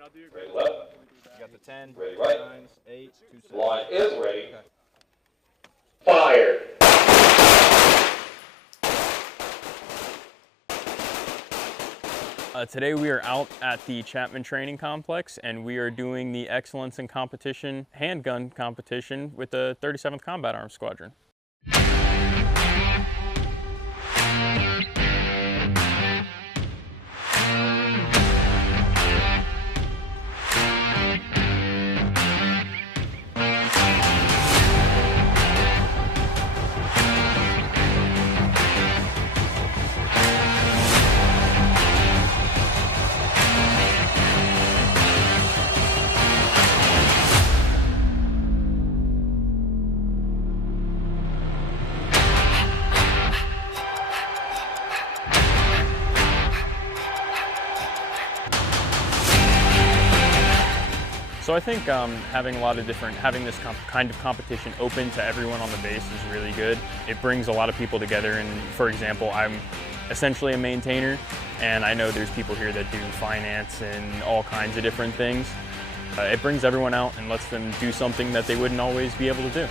Ready left. You got the 10, Ready right. 9s, 8, 2, 7. Line is ready. Okay. Fire. Today we are out at the Chapman Training Complex and we are doing the Excellence in Competition handgun competition with the 37th Combat Arms Squadron. So I think having this kind of competition open to everyone on the base is really good. It brings a lot of people together, and for example, I'm essentially a maintainer, and I know there's people here that do finance and all kinds of different things. It brings everyone out and lets them do something that they wouldn't always be able to do.